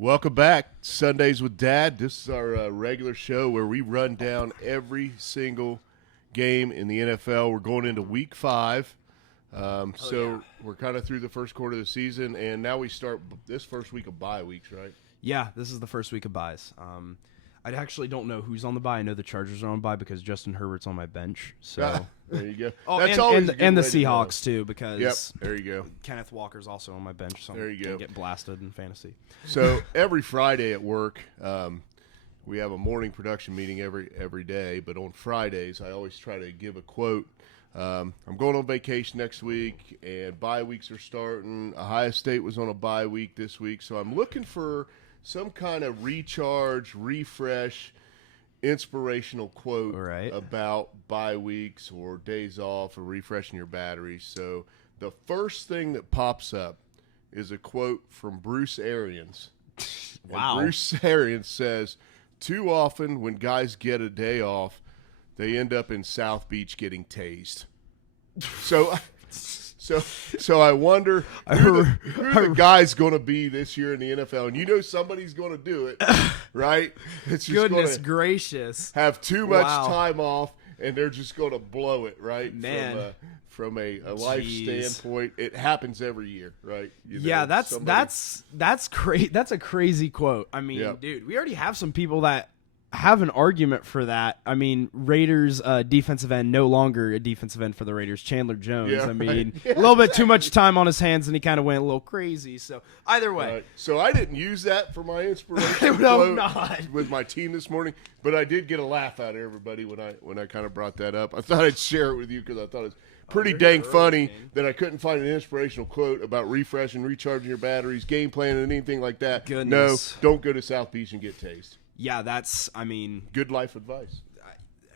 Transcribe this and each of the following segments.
Welcome back, Sundays with Dad. This is our regular show where we run down every single game in the NFL. We're going into Week 5, so we're kind of through the first quarter of the season, and now we start this first week of bye weeks, right? Yeah, this is the first week of buys. I actually don't know who's on the bye. I know the Chargers are on bye because Justin Herbert's on my bench. So there you go. Oh, That's and, always and, a good and the way to go. Seahawks too because Yep, there you go. Kenneth Walker's also on my bench. So There you go. I'm get blasted in fantasy. So every Friday at work, we have a morning production meeting every day. But on Fridays, I always try to give a quote. I'm going on vacation next week, and bye weeks are starting. Ohio State was on a bye week this week, so I'm looking for some kind of recharge, refresh, inspirational quote about bye weeks or days off or refreshing your batteries. So the first thing that pops up is a quote from Bruce Arians. Wow. And Bruce Arians says, "Too often when guys get a day off, they end up in South Beach getting tased." So I wonder who the guy's going to be this year in the NFL. And you know somebody's going to do it, right? It's just Goodness gonna gracious. have too much time off, and they're just going to blow it, right? Man. From a life standpoint, it happens every year, right? You know, Yeah, that's crazy. That's a crazy quote. I mean, dude, we already have some people that have an argument for that. I mean, Raiders defensive end, no longer a defensive end for the Raiders, Chandler Jones. Yeah, I mean, right. a little bit too much time on his hands, and he kind of went a little crazy. So either way. Right. So I didn't use that for my inspiration No, not. with my team this morning, but I did get a laugh out of everybody when I kind of brought that up. I thought I'd share it with you because I thought it was pretty dang funny that I couldn't find an inspirational quote about refreshing, recharging your batteries, game planning, anything like that. Goodness. No, don't go to South Beach and get tased. Yeah, that's, I mean, Good life advice.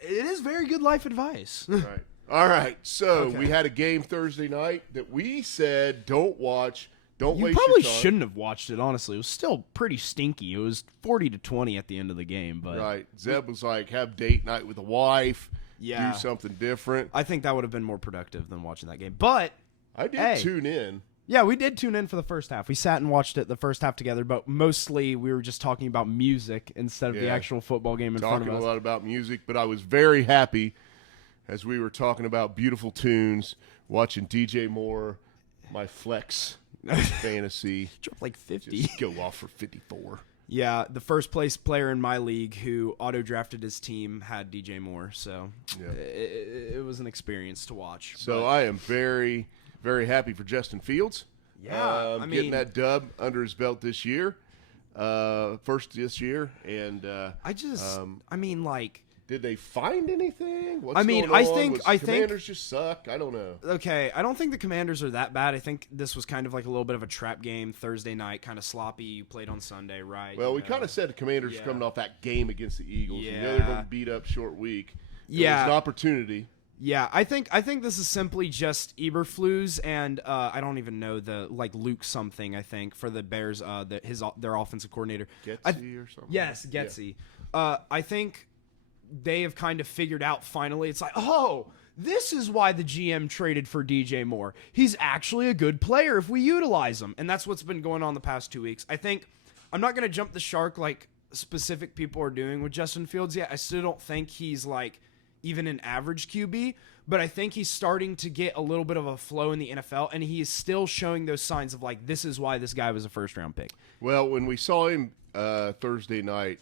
it is very good life advice. Right. All right. So we had a game Thursday night that we said don't watch, don't You waste probably your time. shouldn't have watched it, honestly. It was still pretty stinky. It was 40-20 at the end of the game, but Right. Zeb was like, have date night with a wife. Yeah. Do something different. I think that would have been more productive than watching that game. But I did Hey. tune in. yeah, we did tune in for the first half. We sat and watched it the first half together, but mostly we were just talking about music instead of the Yeah. actual football game in front Talking of a us. lot about music, but I was very happy as we were talking about beautiful tunes, watching DJ Moore, my flex fantasy, Dropped like 50. just go off for 54. Yeah, the first place player in my league who auto-drafted his team had DJ Moore, so Yeah. it was an experience to watch. So but- I am very, very happy for Justin Fields. Yeah, I getting mean- that dub under his belt this year, first this year, and I mean, like, did they find anything? What's I mean, going I on? think- Was I the think- Commanders just suck. I don't know. okay, I don't think the Commanders are that bad. I think this was kind of like a little bit of a trap game Thursday night, kind of sloppy. You played on Sunday, right? Well, You we know. kind of said the Commanders Yeah. coming off that game against the Eagles. You know they're Yeah. going to beat up short week. It Yeah. was an opportunity. Yeah, I think this is simply just Eberflus and I don't even know the Luke something. I think for the Bears, their offensive coordinator. Getsy or something. Yes, Getsy. I think they have kind of figured out finally. It's like, oh, this is why the GM traded for DJ Moore. He's actually a good player if we utilize him, and that's what's been going on the past 2 weeks. I think I'm not going to jump the shark like specific people are doing with Justin Fields yet. I still don't think he's like even an average QB, but I think he's starting to get a little bit of a flow in the NFL, and he is still showing those signs of like, this is why this guy was a first-round pick. Well, when we saw him Thursday night,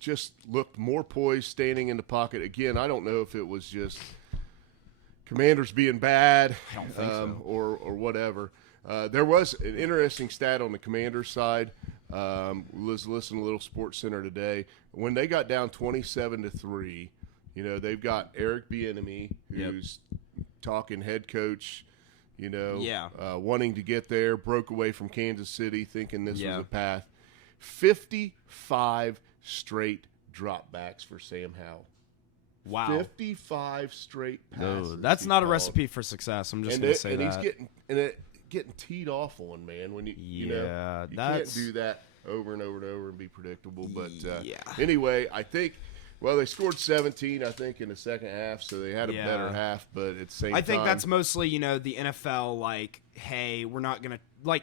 just looked more poised, standing in the pocket. Again, I don't know if it was just Commanders being bad or whatever. There was an interesting stat on the Commanders side. Was listening to Little Sports Center today. When they got down 27-3, you know, they've got Eric Bieniemy, who's talking head coach, you know, wanting to get there, broke away from Kansas City thinking this was a path. 55 straight dropbacks for Sam Howell. Wow. 55 straight passes. No, that's he not a called. recipe for success. I'm just And going to say that. he's getting teed off on, man. When you know, you that's- can't do that over and over and over and be predictable. But Yeah. anyway, I think. Well, they scored 17, I think, in the second half, so they had a Yeah. better half. But at the same time, I think that's mostly, you know, the NFL, like, hey, we're not going to, like,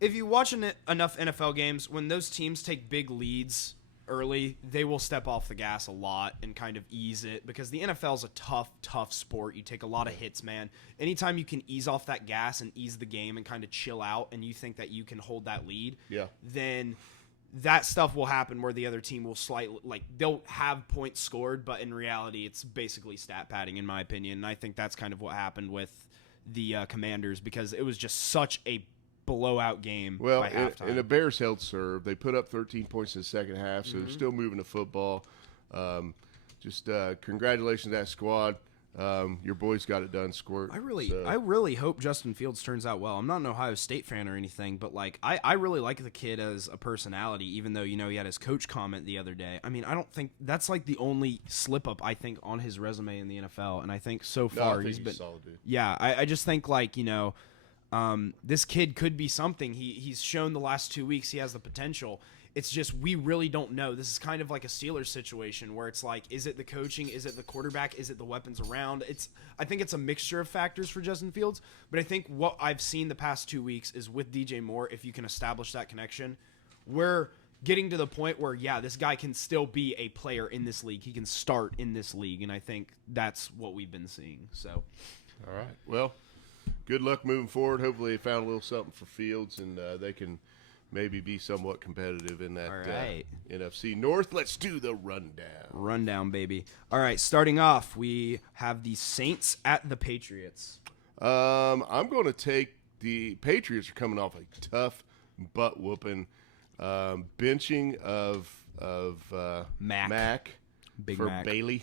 if you watch enough NFL games, when those teams take big leads early, they will step off the gas a lot and kind of ease it, because the NFL is a tough sport. You take a lot of hits, man. Anytime you can ease off that gas and ease the game and kind of chill out, and you think that you can hold that lead, then that stuff will happen where the other team will slightly, like, they'll have points scored, but in reality, it's basically stat padding, in my opinion. And I think that's kind of what happened with the Commanders, because it was just such a blowout game by halftime. And the Bears held serve. They put up 13 points in the second half, so they're still moving the football. Congratulations to that squad. Your boys got it done, Squirt. I really hope Justin Fields turns out well. I'm not an Ohio State fan or anything, but like I really like the kid as a personality, even though, he had his coach comment the other day. I mean, I don't think that's like the only slip up I think on his resume in the NFL, and I think so far he's been solid, dude. Yeah, I just think like, this kid could be something. He's shown the last 2 weeks he has the potential. It's just we really don't know. This is kind of like a Steelers situation where it's like, is it the coaching? Is it the quarterback? Is it the weapons around? I think it's a mixture of factors for Justin Fields. But I think what I've seen the past 2 weeks is with DJ Moore, if you can establish that connection, we're getting to the point where, this guy can still be a player in this league. He can start in this league, and I think that's what we've been seeing. So, all right. Well, good luck moving forward. Hopefully they found a little something for Fields, and they can maybe be somewhat competitive in that NFC North. Let's do the rundown. Rundown, baby. All right, starting off, we have the Saints at the Patriots. I'm going to take the Patriots are coming off a tough butt whooping benching of Mac Big for Mac. Bailey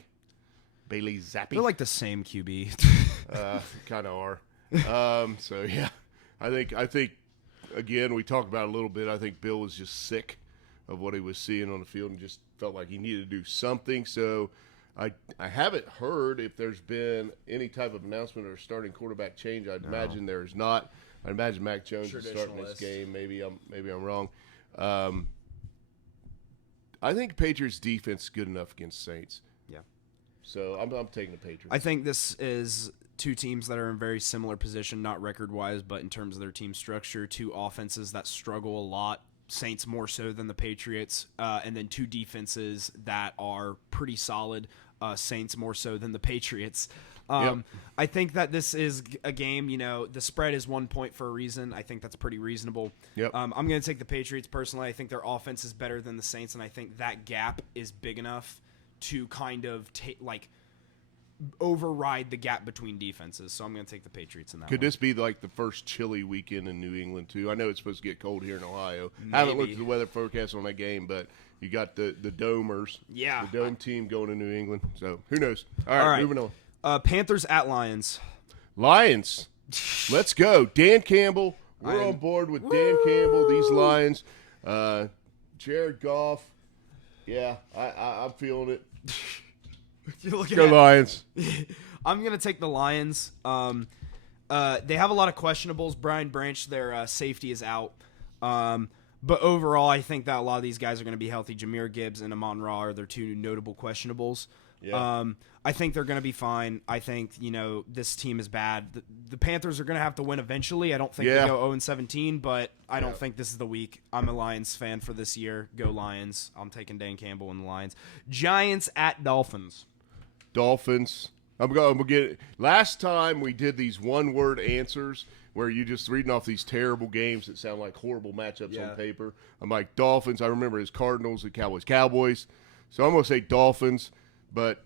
Zappi. They're like the same QB. Kind of are. So yeah, I think again, we talked about it a little bit. I think Bill was just sick of what he was seeing on the field and just felt like he needed to do something. So I haven't heard if there's been any type of announcement or starting quarterback change. I'd imagine there's not. I'd imagine Mac Jones is starting this game. Maybe I'm wrong. I think Patriots defense is good enough against Saints. Yeah. So I'm taking the Patriots. I think this is two teams that are in very similar position, not record-wise, but in terms of their team structure. Two offenses that struggle a lot, Saints more so than the Patriots, and then two defenses that are pretty solid, Saints more so than the Patriots. I think that this is a game, the spread is 1 point for a reason. I think that's pretty reasonable. Yep. I'm going to take the Patriots personally. I think their offense is better than the Saints, and I think that gap is big enough to kind of override the gap between defenses. So I'm going to take the Patriots in that Could one. this be like the first chilly weekend in New England too? I know it's supposed to get cold here in Ohio. I haven't looked at the weather forecast on that game, but you got the Domers, the Dome team going to New England. So who knows? All right. Moving on. Panthers at Lions. Lions. Let's go. Dan Campbell. We're on board with Dan Campbell. These Lions. Jared Goff. Yeah, I'm feeling it. Go Lions. I'm going to take the Lions. They have a lot of questionables. Brian Branch, their safety, is out. But overall, I think that a lot of these guys are going to be healthy. Jahmyr Gibbs and Amon Ra are their two notable questionables. Yeah. I think they're going to be fine. I think, this team is bad. The Panthers are going to have to win eventually. I don't think they go 0-17, but I don't think this is the week. I'm a Lions fan for this year. Go Lions. I'm taking Dan Campbell and the Lions. Giants at Dolphins. Dolphins. I'm going to get it. Last time we did these one-word answers where you just reading off these terrible games that sound like horrible matchups on paper. I'm like, Dolphins. I remember his Cardinals and Cowboys. So I'm going to say Dolphins, but,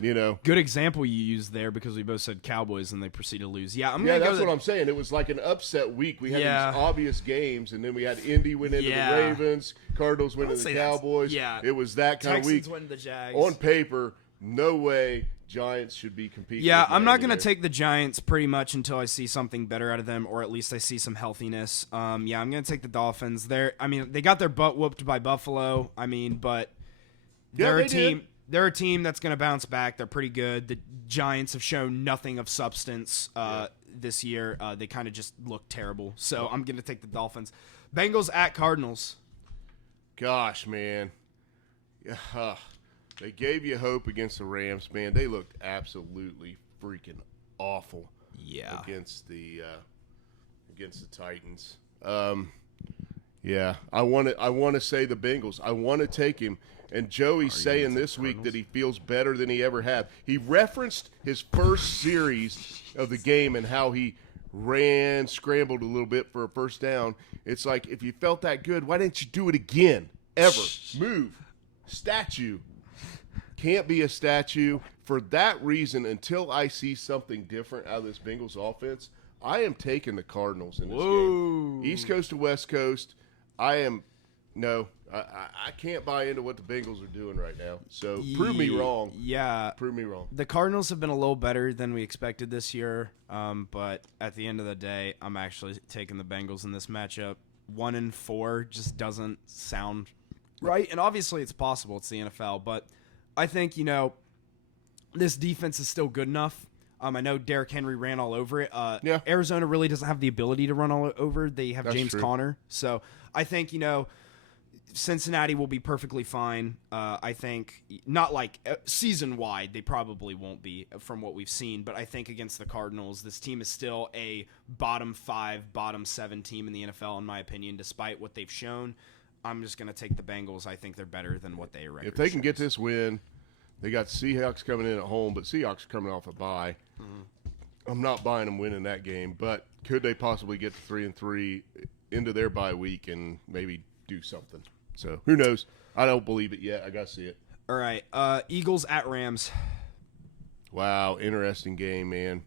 Good example you used there because we both said Cowboys and they proceed to lose. Yeah, that's what I'm saying. It was like an upset week. We had these obvious games, and then we had Indy win into the Ravens, Cardinals win into the Cowboys. It was that kind of week. Texans win the Jags. On paper, no way Giants should be competing. Yeah, I'm not going to take the Giants pretty much until I see something better out of them, or at least I see some healthiness. I'm going to take the Dolphins. They got their butt whooped by Buffalo. But they're a team. They're a team that's going to bounce back. They're pretty good. The Giants have shown nothing of substance this year. They kind of just look terrible. So I'm going to take the Dolphins. Bengals at Cardinals. Gosh, man. They gave you hope against the Rams, man. They looked absolutely freaking awful against the Titans. Yeah, I want to say the Bengals. I want to take him. And Joey's saying this week that he feels better than he ever had. He referenced his first series of the game and how he scrambled a little bit for a first down. It's like, if you felt that good, why didn't you do it again? Ever. Move. Statue. Can't be a statue. For that reason, until I see something different out of this Bengals offense, I am taking the Cardinals in this game. East Coast to West Coast. I can't buy into what the Bengals are doing right now. So prove me wrong. Yeah. Prove me wrong. The Cardinals have been a little better than we expected this year, but at the end of the day, I'm actually taking the Bengals in this matchup. 1-4 just doesn't sound right, and obviously it's possible. It's the NFL, but I think, this defense is still good enough. I know Derrick Henry ran all over it. Yeah. Arizona really doesn't have the ability to run all over. They have That's James true. Conner. So I think, Cincinnati will be perfectly fine. I think not like season-wide. They probably won't be from what we've seen. But I think against the Cardinals, this team is still a bottom 5, bottom 7 team in the NFL, in my opinion, despite what they've shown. I'm just going to take the Bengals. I think they're better than what they record If they can shows. get this win, they got Seahawks coming in at home, but Seahawks are coming off a bye. I'm not buying them winning that game, but could they possibly get to 3-3 into their bye week and maybe do something? So who knows? I don't believe it yet. I got to see it. All right. Eagles at Rams. Wow, interesting game, man.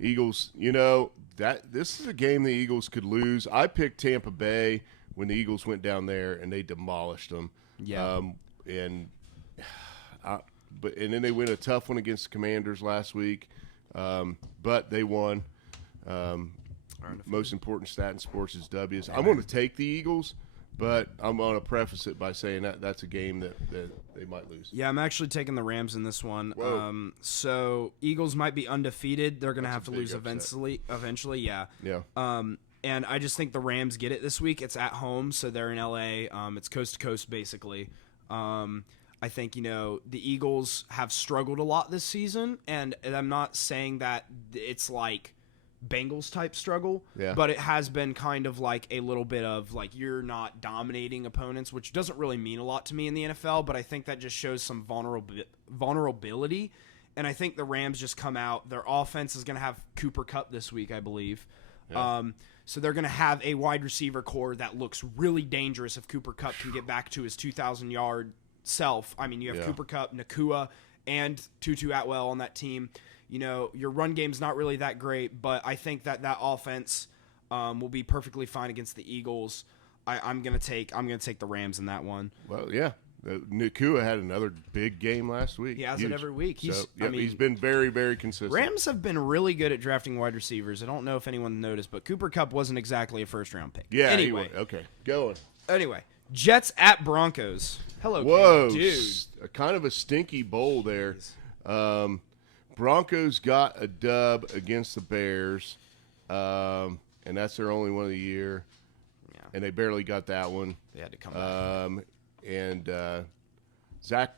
Eagles, this is a game the Eagles could lose. I picked Tampa Bay when the Eagles went down there and they demolished them. Yeah. And then they win a tough one against the Commanders last week, but they won. Most important stat in sports is W's. I'm going to take the Eagles, but I'm going to preface it by saying that's a game that they might lose. Yeah, I'm actually taking the Rams in this one. Whoa. So Eagles might be undefeated. They're going to have to big lose upset. eventually. Yeah. Yeah. And I just think the Rams get it this week. It's at home, so they're in LA. It's coast to coast, basically. I think, the Eagles have struggled a lot this season, and I'm not saying that it's like Bengals type struggle, Yeah. but it has been kind of like a little bit of like you're not dominating opponents, which doesn't really mean a lot to me in the NFL, but I think that just shows some vulnerability. And I think the Rams just come out. Their offense is going to have Cooper Kupp this week, I believe. Yeah. So they're going to have a wide receiver core that looks really dangerous if Cooper Kupp can get back to his 2,000-yard self. I mean, you have Yeah. Cooper Kupp, Nakua, and Tutu Atwell on that team. Your run game's not really that great, but I think that offense will be perfectly fine against the Eagles. I'm gonna take the Rams in that one. Well, yeah. Nakua had another big game last week. He has Huge. it every week. He's been very, very consistent. Rams have been really good at drafting wide receivers. I don't know if anyone noticed, but Cooper Kupp wasn't exactly a first-round pick. Yeah. Anyway, Okay. Going. Jets at Broncos. Hello, Whoa, dude. kind of a stinky bowl there. Broncos got a dub against the Bears, and that's their only one of the year. Yeah. And they barely got that one. They had to come back. And Zach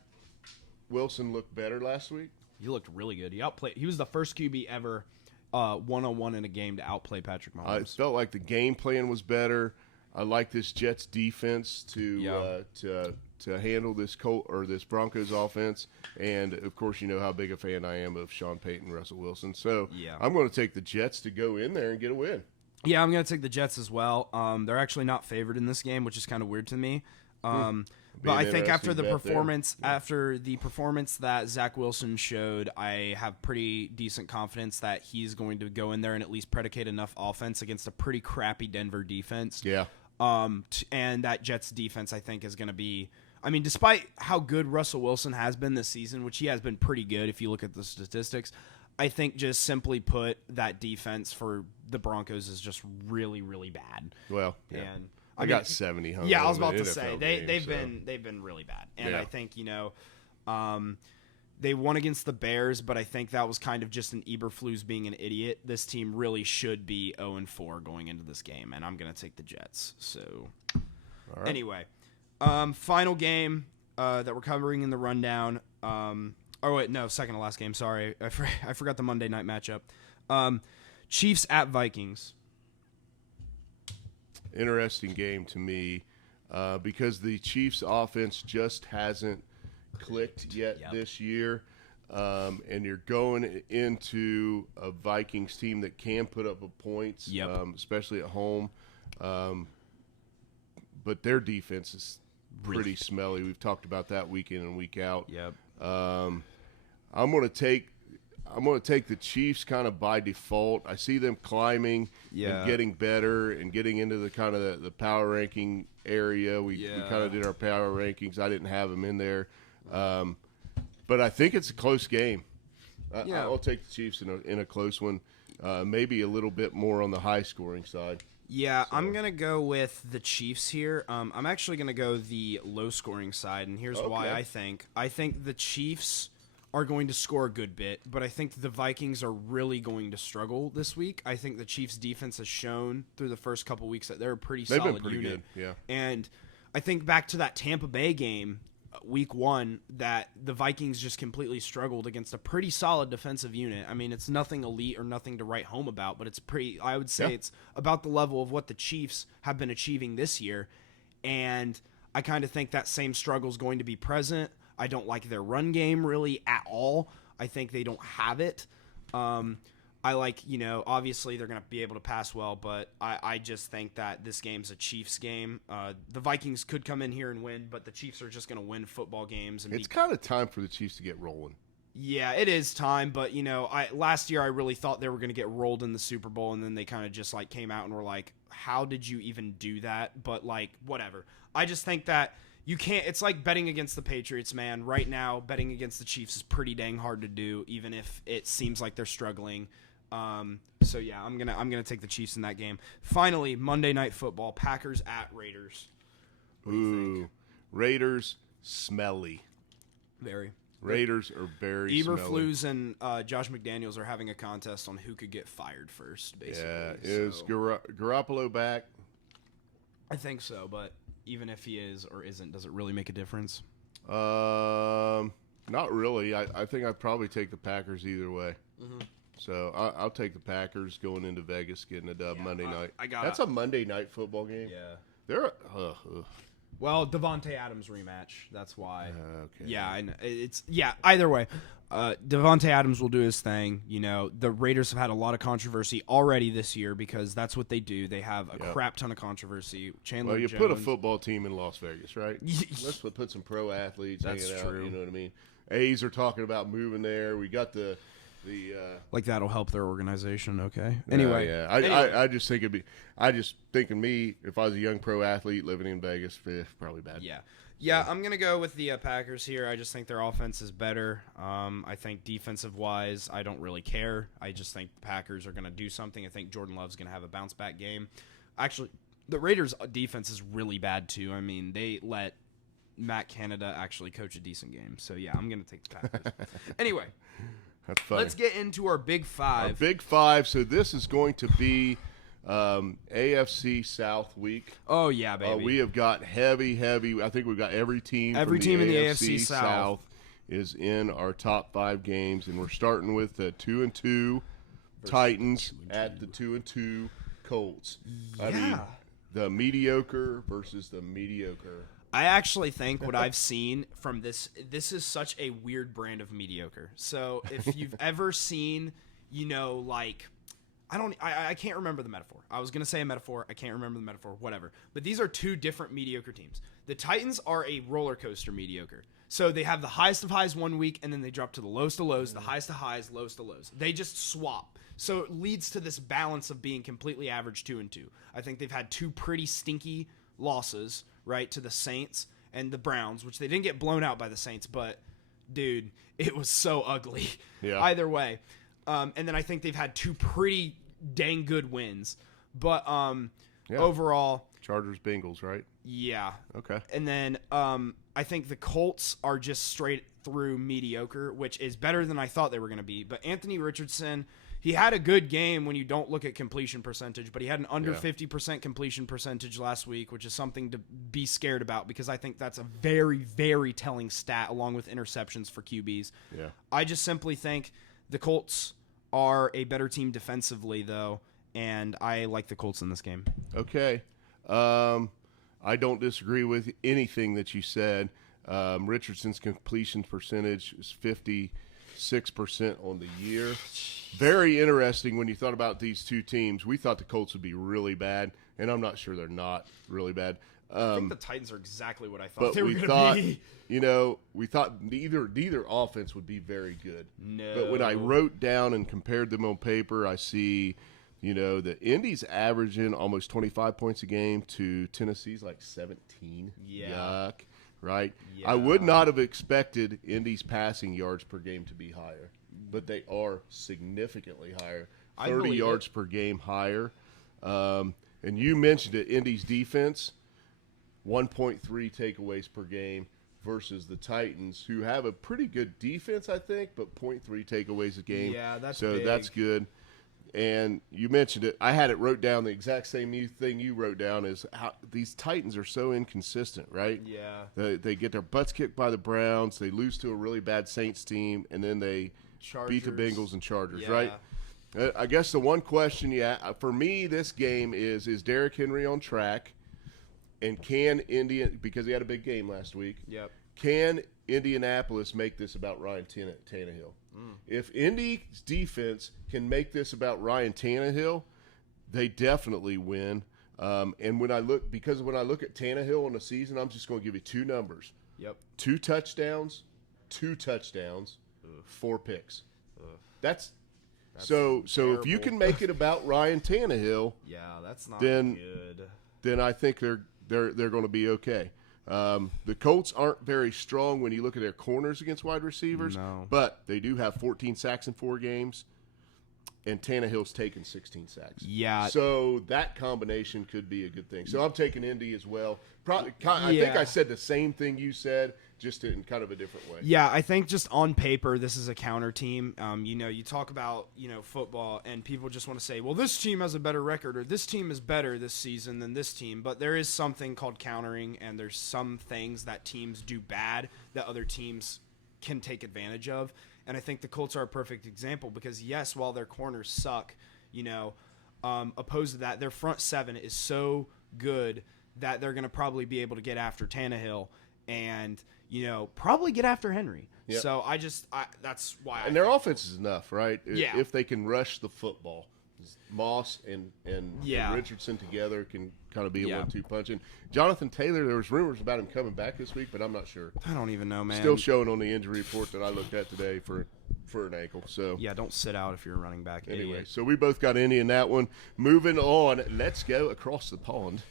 Wilson looked better last week. He looked really good. He was the first QB ever one-on-one in a game to outplay Patrick I Mahomes. felt like the game plan was better. I like this Jets defense to handle this this Broncos offense, and of course you know how big a fan I am of Sean Payton, Russell Wilson. So Yeah. I'm going to take the Jets to go in there and get a win. Yeah, I'm going to take the Jets as well. They're actually not favored in this game, which is kind of weird to me. But I think after the performance that Zach Wilson showed, I have pretty decent confidence that he's going to go in there and at least predicate enough offense against a pretty crappy Denver defense. Yeah. And that Jets defense, I think, is going to be. I mean, despite how good Russell Wilson has been this season, which he has been pretty good if you look at the statistics, I think just simply put, that defense for the Broncos is just really, really bad. Well, yeah. And I got 70 hung yeah, I on was about the to NFL say game, they've been really bad, and Yeah. I think they won against the Bears, but I think that was kind of just an Eberflus being an idiot. This team really should be 0-4 going into this game, and I'm gonna take the Jets. So All right. anyway, final game that we're covering in the rundown. Second to last game. Sorry, I forgot the Monday night matchup. Chiefs at Vikings. interesting game to me because the Chiefs' offense just hasn't clicked yet this year. And you're going into a Vikings team that can put up points, especially at home. But their defense is pretty smelly. We've talked about that week in and week out. I'm going to take the Chiefs kind of by default. I see them climbing and getting better and getting into the kind of the power ranking area. We kind of did our power rankings. I didn't have them in there. But I think it's a close game. I'll take the Chiefs in a close one, maybe a little bit more on the high-scoring side. Yeah, so. I'm going to go with the Chiefs here. I'm actually going to go the low-scoring side, and here's why I think. I think the Chiefs are going to score a good bit, but I think the Vikings are really going to struggle this week. I think the Chiefs' defense has shown through the first couple weeks that they're a pretty solid unit. They've been pretty unit. good, yeah. And I think back to that Tampa Bay game, week 1, that the Vikings just completely struggled against a pretty solid defensive unit. I mean, it's nothing elite or nothing to write home about, but it's pretty, I would say it's about the level of what the Chiefs have been achieving this year. And I kind of think that same struggle is going to be present. I don't like their run game really at all. I think they don't have it. I like, obviously they're going to be able to pass well, but I just think that this game's a Chiefs game. The Vikings could come in here and win, but the Chiefs are just going to win football games. It's kind of time for the Chiefs to get rolling. Yeah, it is time, but, last year I really thought they were going to get rolled in the Super Bowl, and then they kind of just, came out and were like, how did you even do that? But, whatever. I just think that you can't – it's like betting against the Patriots, man. Right now, betting against the Chiefs is pretty dang hard to do, even if it seems like they're struggling. So yeah, I'm gonna take the Chiefs in that game. Finally, Monday Night Football: Packers at Raiders. Ooh, Raiders smelly. Very. Raiders are very smelly. Eberflus and Josh McDaniels are having a contest on who could get fired first. Basically, is Garoppolo back? I think so, but even if he is or isn't, does it really make a difference? Not really. I think I'd probably take the Packers either way. Mm-hmm. So I'll take the Packers going into Vegas, getting a dub Monday night. That's a Monday night football game. Yeah. They're well, Devontae Adams rematch. That's why. Okay. Yeah, I know. Either way, Devontae Adams will do his thing. The Raiders have had a lot of controversy already this year because that's what they do. They have a crap ton of controversy. Chandler Jones. Put a football team in Las Vegas, right? Let's put some pro athletes hanging out. You know what I mean? A's are talking about moving there. We got the that'll help their organization. Okay. Anyway, I just think if I was a young pro athlete living in Vegas, probably bad. Yeah. I'm gonna go with the Packers here. I just think their offense is better. I think defensive wise, I don't really care. I just think the Packers are gonna do something. I think Jordan Love's gonna have a bounce back game. Actually, the Raiders' defense is really bad too. I mean, they let Matt Canada actually coach a decent game. So yeah, I'm gonna take the Packers. Anyway. That's funny. Let's get into our Big Five. Our Big Five. So this is going to be AFC South week. Oh, yeah, baby. We have got heavy. I think we've got every team. Every team in the AFC South is in our top 5 games, and we're starting with the 2-2 Titans at the 2-2 Colts. Yeah. I mean, the mediocre versus the mediocre. I actually think what I've seen from this is such a weird brand of mediocre. So if you've ever seen, I can't remember the metaphor. I was going to say a metaphor. I can't remember the metaphor, whatever. But these are 2 different mediocre teams. The Titans are a roller coaster mediocre. So they have the highest of highs one week, and then they drop to the lowest of lows, the highest of highs, lowest of lows. They just swap. So it leads to this balance of being completely average 2-2. I think they've had 2 pretty stinky losses, right, to the Saints and the Browns, which they didn't get blown out by the Saints, but, dude, it was so ugly. Yeah. Either way. And then I think they've had 2 pretty dang good wins. But overall... Chargers, Bengals, right? Yeah. Okay. And then I think the Colts are just straight through mediocre, which is better than I thought they were going to be. But Anthony Richardson... He had a good game when you don't look at completion percentage, but he had an under 50% completion percentage last week, which is something to be scared about because I think that's a very, very telling stat along with interceptions for QBs. Yeah. I just simply think the Colts are a better team defensively, though, and I like the Colts in this game. Okay. I don't disagree with anything that you said. Richardson's completion percentage is 56% on the year. Very interesting when you thought about these two teams. We thought the Colts would be really bad, and I'm not sure they're not really bad. I think the Titans are exactly what I thought But they were we going thought, to be. we thought neither offense would be very good. No. But when I wrote down and compared them on paper, I see, the Indy's averaging almost 25 points a game to Tennessee's like 17. Yeah. Yuck, right? Yeah. I would not have expected Indy's passing yards per game to be higher, but they are significantly higher, I 30 believe yards per game higher. And you mentioned it, Indy's defense, 1.3 takeaways per game versus the Titans, who have a pretty good defense, I think, but 0.3 takeaways a game. Yeah, that's so big. that's good. And you mentioned it. I had it wrote down the exact same thing you wrote down is how these Titans are so inconsistent, right? Yeah. They get their butts kicked by the Browns. They lose to a really bad Saints team, and then they beat the Chargers. Bengals and Chargers, Yeah. right? I guess the one question, for me, this game is Derrick Henry on track? And can because he had a big game last week, Yep. can Indianapolis make this about Ryan Tannehill? If Indy's defense can make this about Ryan Tannehill, they definitely win. And when I look at Tannehill on the season, I'm just going to give you two numbers. Yep. 2 touchdowns, 4 picks. That's so if you terrible. can make it about Ryan Tannehill, Yeah, that's not Then- good. then I think they're going to be okay. The Colts aren't very strong when you look at their corners against wide receivers, No. but they do have 14 sacks in 4 games, and Tannehill's taken 16 sacks. Yeah. So that combination could be a good thing. So I'm taking Indy as well. I think Yeah. I said the same thing you said, just in kind of a different way. Yeah, I think just on paper, this is a counter team. You talk about, football, and people just want to say, well, this team has a better record, or this team is better this season than this team. But there is something called countering, and there's some things that teams do bad that other teams can take advantage of. And I think the Colts are a perfect example because, yes, while their corners suck, opposed to that, their front seven is so good that they're going to probably be able to get after Tannehill and probably get after Henry. Yep. So that's why. And their offense is enough, right? Yeah. If they can rush the football, Moss and Yeah. Richardson together can kind of be a Yeah. 1-2 punch. And Jonathan Taylor, there was rumors about him coming back this week, but I'm not sure. I don't even know, man. Still showing on the injury report that I looked at today for an ankle. So Yeah, don't sit out if you're a running back. anyway, Idiot. so we both got Indy in that one. Moving on, let's go across the pond.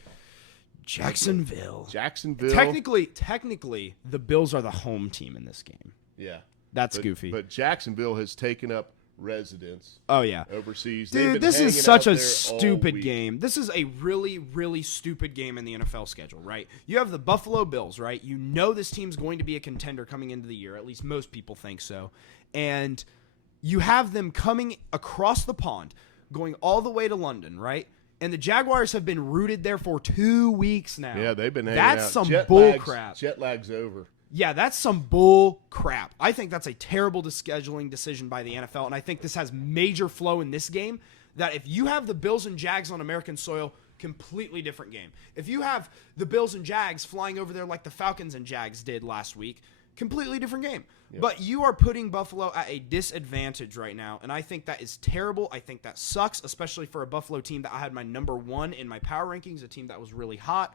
Jacksonville. Technically, the Bills are the home team in this game. Yeah. That's goofy. But Jacksonville has taken up residence Oh yeah. overseas. They've Dude, been this is hanging such out a there all stupid week. game. This is a really, really stupid game in the NFL schedule, right? You have the Buffalo Bills, right? You know this team's going to be a contender coming into the year. At least most people think so. And you have them coming across the pond, going all the way to London, right? And the Jaguars have been rooted there for 2 weeks now. Yeah, they've been hanging That's out. some Jet bull lag's- crap. Jet lag's over. Yeah, that's some bull crap. I think that's a terrible scheduling decision by the NFL, and I think this has major flow in this game, that if you have the Bills and Jags on American soil, completely different game. If you have the Bills and Jags flying over there like the Falcons and Jags did last week, completely different game. Yep. But you are putting Buffalo at a disadvantage right now, and I think that is terrible. I think that sucks, especially for a Buffalo team that I had my number 1 in my power rankings, a team that was really hot.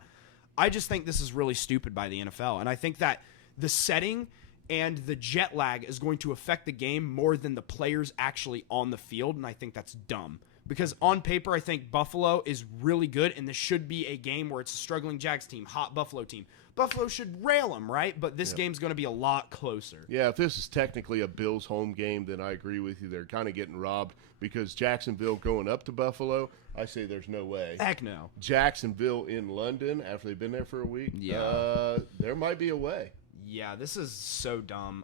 I just think this is really stupid by the NFL, and I think that the setting and the jet lag is going to affect the game more than the players actually on the field, and I think that's dumb. Because on paper, I think Buffalo is really good, and this should be a game where it's a struggling Jags team, hot Buffalo team. Buffalo should rail them, right? But this game's going to be a lot closer. Yeah, if this is technically a Bills home game, then I agree with you. They're kind of getting robbed because Jacksonville going up to Buffalo, I say there's no way. Heck no. Jacksonville in London after they've been there for a week, there might be a way. Yeah, this is so dumb.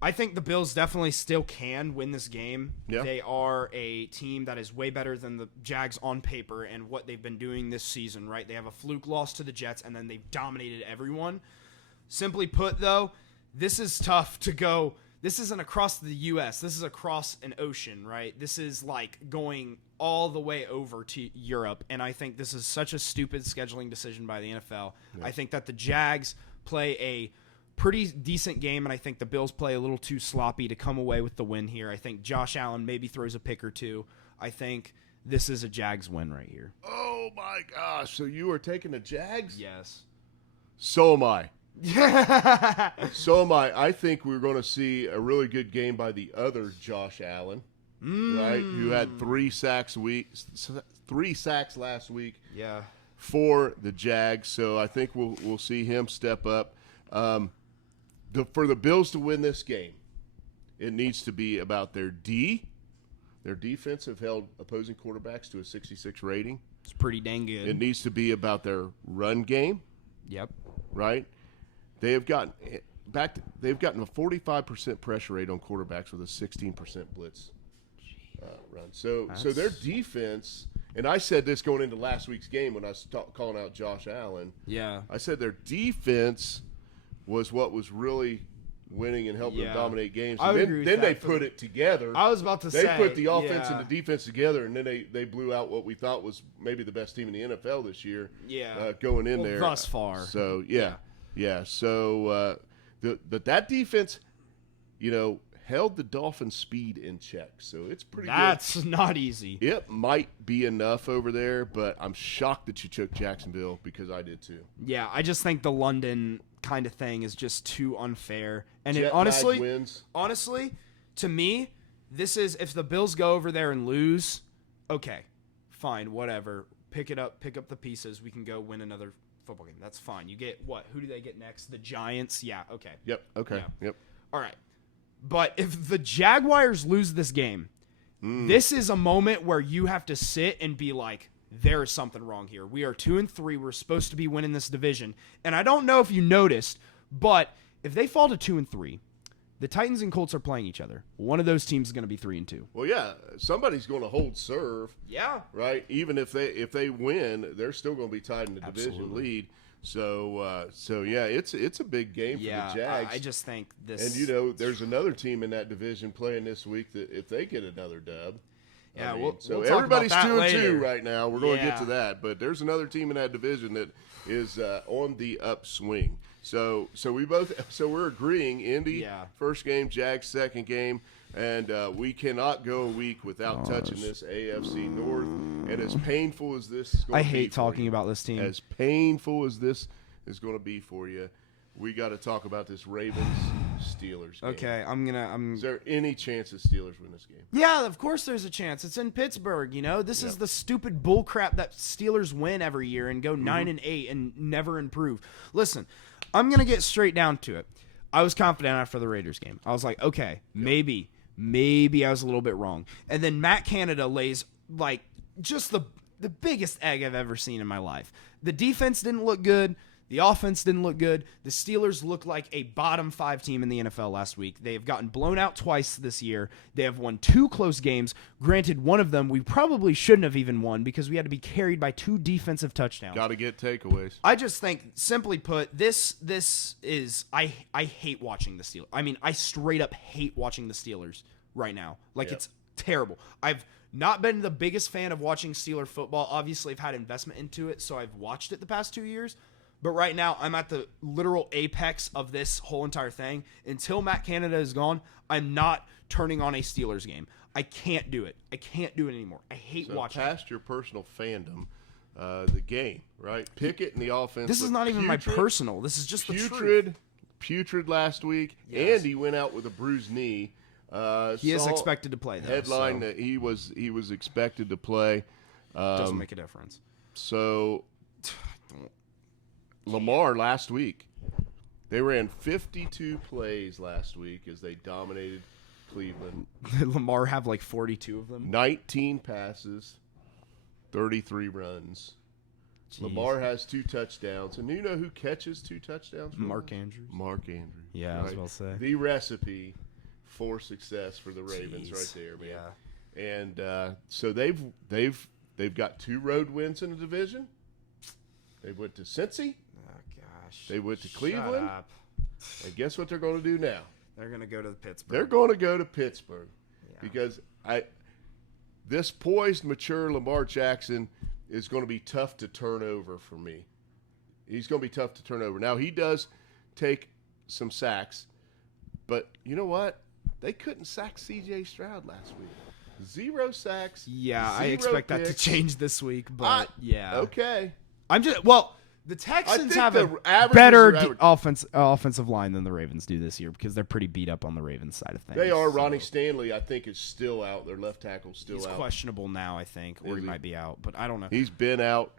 I think the Bills definitely still can win this game. Yeah. They are a team that is way better than the Jags on paper and what they've been doing this season, right? They have a fluke loss to the Jets, and then they've dominated everyone. Simply put, though, this is tough to go this isn't across the U.S. This is across an ocean, right? This is like going all the way over to Europe, and I think this is such a stupid scheduling decision by the NFL. Yeah. I think that the Jags play a pretty decent game, and I think the Bills play a little too sloppy to come away with the win here. I think Josh Allen maybe throws a pick or two. I think this is a Jags win right here. Oh, my gosh. So you are taking the Jags? Yes. So am I. So am I. I think we're going to see a really good game by the other Josh Allen, right? Who had 3 sacks last week. Yeah. For the Jags. So I think we'll see him step up. For the Bills to win this game, it needs to be about their D. Their defense have held opposing quarterbacks to a 66 rating. It's pretty dang good. It needs to be about their run game. Yep. Right? They have gotten they've gotten a 45% pressure rate on quarterbacks with a 16% blitz run. So their defense, and I said this going into last week's game when I was calling out Josh Allen. Yeah. I said their defense was what was really winning and helping them dominate games. And then they put it together. I was about to say. They put the offense and the defense together, and then they blew out what we thought was maybe the best team in the NFL this year. Yeah. Going in there. Thus far. So, yeah. So, that defense, held the Dolphins' speed in check. So, it's pretty That's good. not easy. It might be enough over there, but I'm shocked that you took Jacksonville because I did too. Yeah, I just think the London kind of thing is just too unfair. And Jet it honestly, wins. To me, this is if the Bills go over there and lose, okay, fine, whatever. Pick up the pieces. We can go win another football game. That's fine. You get what? Who do they get next? The Giants? Yeah, okay. Yep, okay. Yeah. Yep. All right. But if the Jaguars lose this game, this is a moment where you have to sit and be like, there is something wrong here. We are 2-3. We're supposed to be winning this division. And I don't know if you noticed, but if they fall to 2-3, the Titans and Colts are playing each other. One of those teams is going to be 3-2. Well, yeah, somebody's going to hold serve. Yeah. Right? Even if they win, they're still going to be tied in the division lead. So yeah, it's a big game for the Jags. I just think this. And there's another team in that division playing this week that if they get another dub. Yeah, we'll talk everybody's about that 2-2 later. right now. We're going to get to that, but there's another team in that division that is on the upswing. So we're agreeing. Indy first game, Jags second game, and we cannot go a week without touching this AFC North. And as painful as this is going to be, I hate talking about this team. As painful as this is going to be for you, we got to talk about this Ravens-Steelers game. Okay, Is there any chance that Steelers win this game? Yeah, of course there's a chance. It's in Pittsburgh, This is the stupid bullcrap that Steelers win every year and go 9-8 and never improve. Listen, I'm going to get straight down to it. I was confident after the Raiders game. I was like, okay, maybe I was a little bit wrong. And then Matt Canada lays like just the biggest egg I've ever seen in my life. The defense didn't look good. The offense didn't look good. The Steelers looked like a bottom 5 team in the NFL last week. They have gotten blown out twice this year. They have won 2 close games. Granted, one of them we probably shouldn't have even won because we had to be carried by 2 defensive touchdowns. Got to get takeaways. I just think, simply put, this is I hate watching the Steelers. I mean, I straight up hate watching the Steelers right now. It's terrible. I've not been the biggest fan of watching Steeler football. Obviously, I've had investment into it, so I've watched it the past 2 years. But right now, I'm at the literal apex of this whole entire thing. Until Matt Canada is gone, I'm not turning on a Steelers game. I can't do it. I can't do it anymore. I hate watching past it. Your personal fandom, the game, right? Pickett and the offense. This is not even my personal. This is just the truth. Putrid last week, yes. And he went out with a bruised knee. He is expected to play, though. Headline that he was expected to play. Doesn't make a difference. So Lamar last week, they ran 52 plays last week as they dominated Cleveland. Lamar have like 42 of them? 19 passes, 33 runs. Jeez. Lamar has 2 touchdowns. And you know who catches 2 touchdowns? Mark Andrews. Mark Andrews. Yeah, right? I was about to say. The recipe for success for the Ravens right there, man. Yeah. And so they've got 2 road wins in the division. They went to Cincy. Oh, gosh. They went to Cleveland. Shut up. And guess what they're going to do now? They're going to go to Pittsburgh. They're going to go to Pittsburgh because this poised, mature Lamar Jackson is going to be tough to turn over for me. He's going to be tough to turn over. Now, he does take some sacks, but you know what? They couldn't sack C.J. Stroud last week. 0 sacks. Yeah, 0 I expect picks. that to change this week, but Okay. The Texans think have the a averages better are offensive line than the Ravens do this year because they're pretty beat up on the Ravens side of things. They are. so. Ronnie Stanley, I think, is still out. Their left tackle's still He's out. questionable now, I think, or he might be out, but I don't know. He's been out.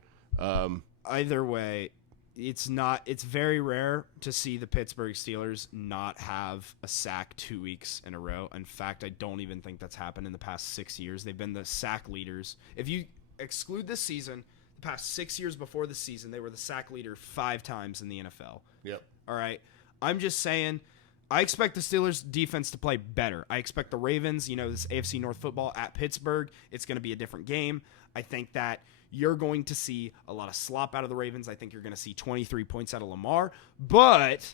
Either way, it's very rare to see the Pittsburgh Steelers not have a sack 2 weeks in a row. In fact, I don't even think that's happened in the past 6 years. They've been the sack leaders. If you exclude this season, the past 6 years before the season, they were the sack leader 5 times in the NFL. Yep. All right. I'm just saying, I expect the Steelers defense to play better. I expect the Ravens, this AFC North football at Pittsburgh, it's going to be a different game. I think that you're going to see a lot of slop out of the Ravens. I think you're going to see 23 points out of Lamar, but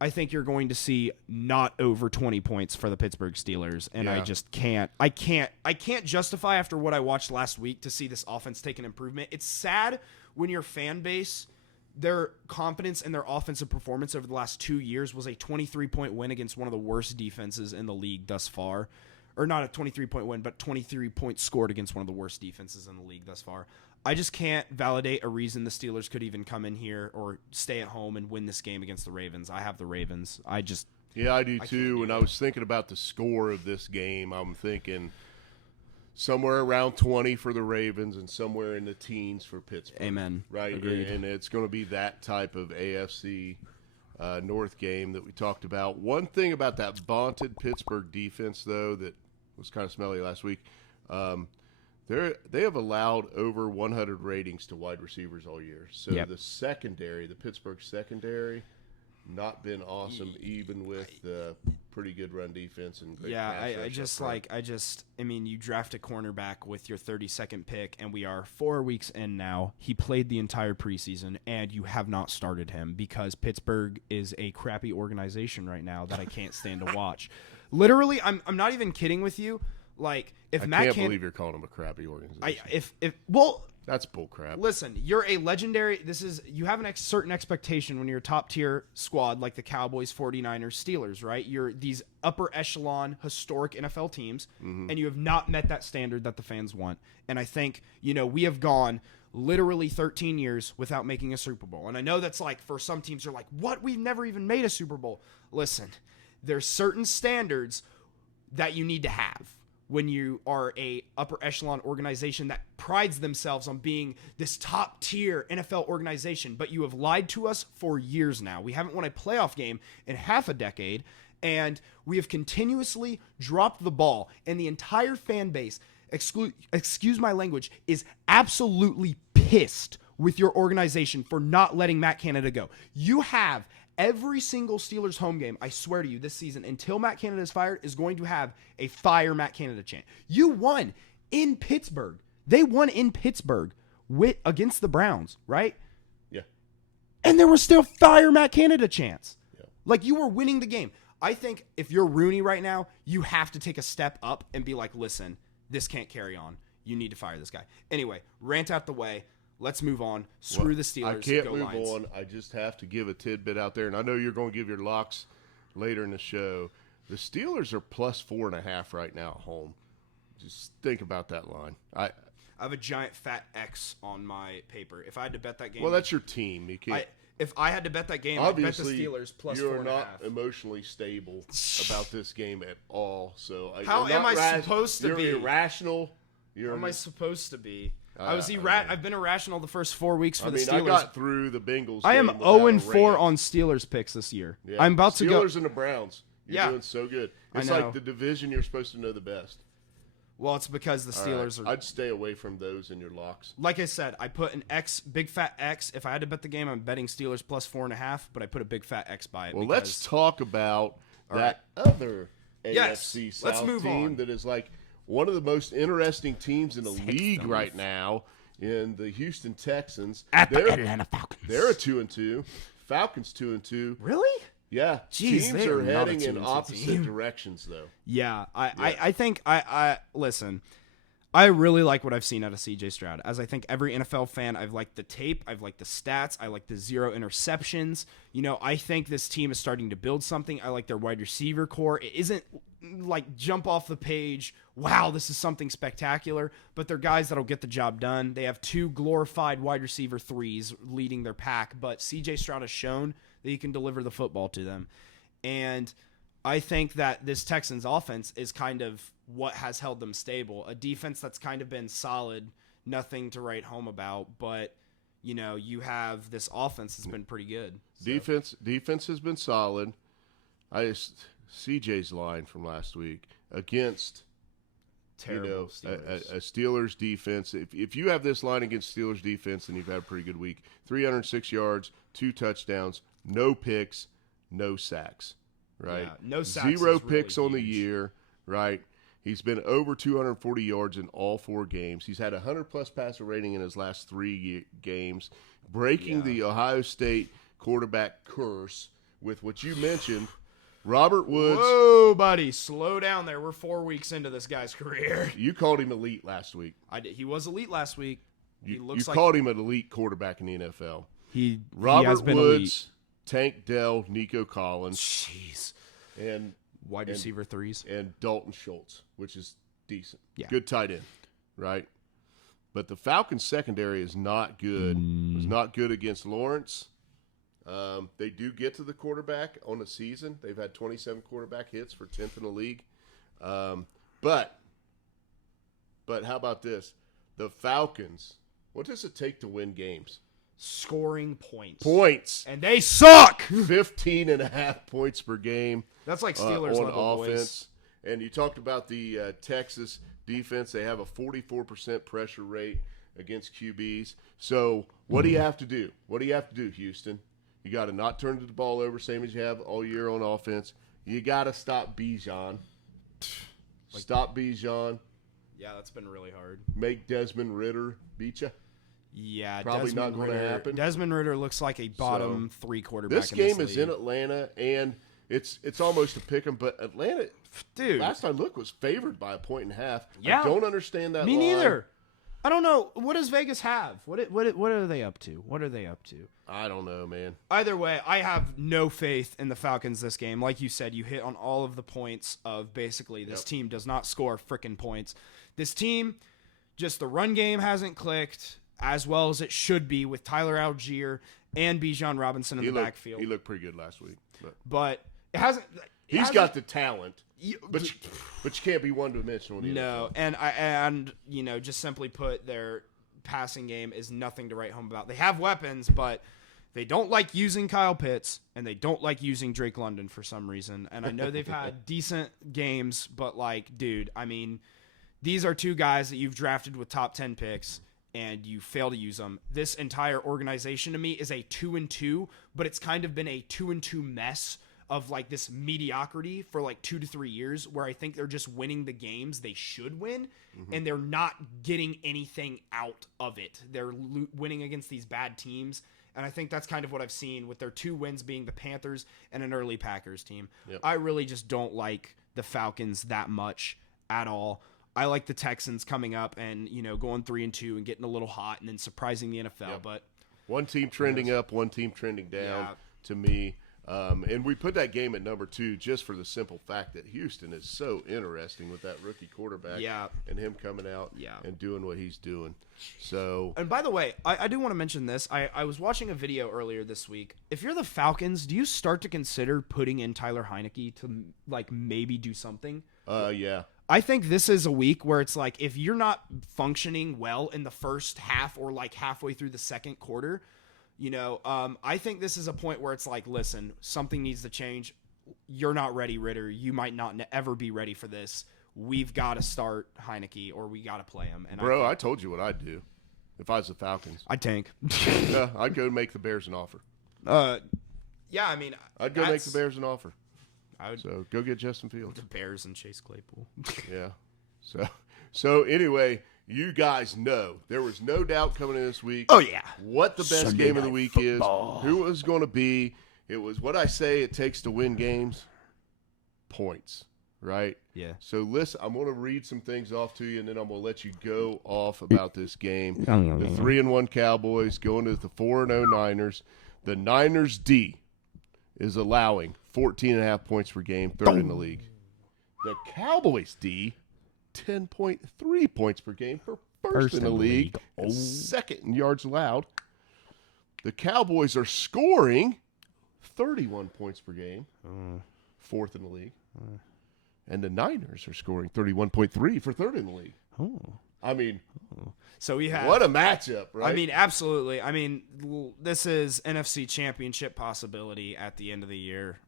I think you're going to see not over 20 points for the Pittsburgh Steelers, and I just can't. I can't justify after what I watched last week to see this offense take an improvement. It's sad when your fan base, their confidence in their offensive performance over the last 2 years was a 23-point win against one of the worst defenses in the league thus far. Or not a 23-point win, but 23 points scored against one of the worst defenses in the league thus far. I just can't validate a reason the Steelers could even come in here or stay at home and win this game against the Ravens. I have the Ravens. I do too. When I was thinking about the score of this game, I'm thinking somewhere around 20 for the Ravens and somewhere in the teens for Pittsburgh. Amen. Right? Agreed. And it's going to be that type of AFC North game that we talked about. One thing about that vaunted Pittsburgh defense, though, that was kind of smelly last week, they have allowed over 100 ratings to wide receivers all year. So the Pittsburgh secondary, not been awesome, even with the pretty good run defense and great pass rush. You draft a cornerback with your 32nd pick, and we are 4 weeks in now. He played the entire preseason, and you have not started him because Pittsburgh is a crappy organization right now that I can't stand to watch. Literally, I'm not even kidding with you. Like, if I Matt can't believe you're calling them a crappy organization. That's bullcrap. Listen, you're a legendary. You have a certain expectation when you're a top tier squad like the Cowboys, 49ers, Steelers, right? You're these upper echelon historic NFL teams, and you have not met that standard that the fans want. And I think, we have gone literally 13 years without making a Super Bowl. And I know that's like, for some teams, they're like, what? We've never even made a Super Bowl. Listen, there's certain standards that you need to have when you are a upper echelon organization that prides themselves on being this top tier NFL organization, but you have lied to us for years now. We haven't won a playoff game in half a decade, and we have continuously dropped the ball, and the entire fan base, excuse my language, is absolutely pissed with your organization for not letting Matt Canada go. You have every single Steelers home game, I swear to you, this season, until Matt Canada is fired, is going to have a fire Matt Canada chant. You won in Pittsburgh. They won in Pittsburgh against the Browns, right? Yeah. And there were still fire Matt Canada chants. Yeah. Like, you were winning the game. I think if you're Rooney right now, you have to take a step up and be like, listen, this can't carry on. You need to fire this guy. Anyway, rant out the way. Let's move on. Screw the Steelers. I can't Go move Lions. on. I just have to give a tidbit out there, and I know you're going to give your locks later in the show. The Steelers are plus 4.5 right now at home. Just think about that line. I have a giant fat X on my paper. If I had to bet that game, well, that's your team. You can't. If I had to bet that game, I'd bet the Steelers plus 4.5. You're not emotionally stable about this game at all. So how am I supposed to be? You're irrational. How am I supposed to be? I've been irrational the first 4 weeks for the Steelers. I got through the Bengals. I am 0-4 on Steelers picks this year. Yeah. I'm about to go. Steelers and the Browns. You're doing so good. It's like the division you're supposed to know the best. Well, it's because the Steelers are. I'd stay away from those in your locks. Like I said, I put an X, big fat X. If I had to bet the game, I'm betting Steelers plus 4.5, but I put a big fat X by it. Well, let's talk about that other AFC let's South move team on. that is like one of the most interesting teams in the league right now. In the Houston Texans, At the Atlanta Falcons. They're a 2-2. Falcons 2-2. Really? Yeah, Jeez, teams they are are not a heading in 2-2 opposite team. directions, though. Yeah, I think I listen. I really like what I've seen out of CJ Stroud. As I think every NFL fan, I've liked the tape, I've liked the stats, I like the 0 interceptions. You know, I think this team is starting to build something. I like their wide receiver core. It isn't like jump off the page, wow, this is something spectacular, but they're guys that'll get the job done. They have 2 glorified wide receiver 3s leading their pack, but CJ Stroud has shown that he can deliver the football to them. And I think that this Texans offense is kind of what has held them stable. A defense that's kind of been solid, nothing to write home about, but you know, you have this offense that's been pretty good. So. Defense has been solid. CJ's line from last week against Terrible a Steelers defense. If you have this line against Steelers defense, then you've had a pretty good week. 306 yards, 2 touchdowns, no picks, no sacks. Right? Yeah, no sacks. 0 is picks really on the huge. year. Right? He's been over 240 yards in all 4 games. He's had a 100-plus passer rating in his last 3 games, breaking the Ohio State quarterback curse with what you mentioned, Robert Woods. Whoa, buddy, slow down there. We're 4 weeks into this guy's career. You called him elite last week. I did. He was elite last week. He You looks like called him an elite quarterback in the NFL. he Robert has been Woods, elite. Tank Dell, Nico Collins, Jeez. and Wide receiver 3s. and Dalton Schultz, which is decent. Yeah. Good tight end, right? But the Falcons secondary is not good. It was not good against Lawrence. They do get to the quarterback on the season. They've had 27 quarterback hits for 10th in the league. But how about this? The Falcons, what does it take to win games? Scoring points. Points. And they suck. 15.5 points per game. That's like Steelers on level offense. boys. And you talked about the Texas defense. They have a 44% pressure rate against QBs. So what do you have to do? What do you have to do, Houston? You got to not turn the ball over, same as you have all year on offense. You got to stop Bijan. Stop Bijan. Yeah, that's been really hard. Make Desmond Ritter beat you. Yeah, Probably Desmond not gonna Ritter, happen. Desmond Ritter looks like a bottom 3 quarterback. This in game this is league. in Atlanta, and it's almost a pick 'em. But Atlanta, Dude. last I looked, was favored by 1.5. Yeah. I don't understand that. Me line. neither. I don't know. What does Vegas have? What are they up to? What are they up to? I don't know, man. Either way, I have no faith in the Falcons this game. Like you said, you hit on all of the points of basically this team does not score frickin' points. This team, just the run game hasn't clicked as well as it should be with Tyler Algier and Bijan Robinson in the backfield. He looked pretty good last week. But it hasn't. He's got the talent, You- but you can't be one-dimensional. In the No, NFL. and you know, just simply put, their passing game is nothing to write home about. They have weapons, but they don't like using Kyle Pitts, and they don't like using Drake London for some reason. And I know they've had decent games, but like, dude, I mean, these are 2 guys that you've drafted with top 10 picks, and you fail to use them. This entire organization to me is a 2-2, but it's kind of been a 2-2 mess of like this mediocrity for like 2 to 3 years, where I think they're just winning the games they should win, and they're not getting anything out of it. They're winning against these bad teams, and I think that's kind of what I've seen with their 2 wins being the Panthers and an early Packers team. Yep. I really just don't like the Falcons that much at all. I like the Texans coming up and, you know, going 3-2 and getting a little hot and then surprising the NFL. Yep. But one team trending up, one team trending down. Yeah. To me. And we put that game at number 2 just for the simple fact that Houston is so interesting with that rookie quarterback and him coming out and doing what he's doing. So, and by the way, I do want to mention this. I was watching a video earlier this week. If you're the Falcons, do you start to consider putting in Tyler Heineke to like maybe do something? yeah. I think this is a week where it's like if you're not functioning well in the first half or like halfway through the second quarter, you know, I think this is a point where it's like, listen, something needs to change. You're not ready, Ritter. You might not ever be ready for this. We've got to start Heineke or we got to play him. And Bro, I told you what I'd do if I was the Falcons. I'd tank. Yeah, I'd go make the Bears an offer. Yeah, I mean, I'd go make the Bears an offer. I would. So go get Justin Fields. The Bears and Chase Claypool. Yeah. So anyway, you guys know there was no doubt coming in this week. Oh yeah. What the best Sunday game of the Night week Football. is, who it was going to be. It was what I say it takes to win games, points, right? Yeah. So listen, I'm going to read some things off to you, and then I'm going to let you go off about this game. The 3-1 Cowboys going to the 4-0 Niners. The Niners D is allowing 14.5 points per game, third in the league. The Cowboys D, 10.3 points per game for first in the league, and second in yards allowed. The Cowboys are scoring 31 points per game, fourth in the league. And the Niners are scoring 31.3 for third in the league. I mean, so we have what a matchup, right? I mean, absolutely. I mean, this is NFC Championship possibility at the end of the year.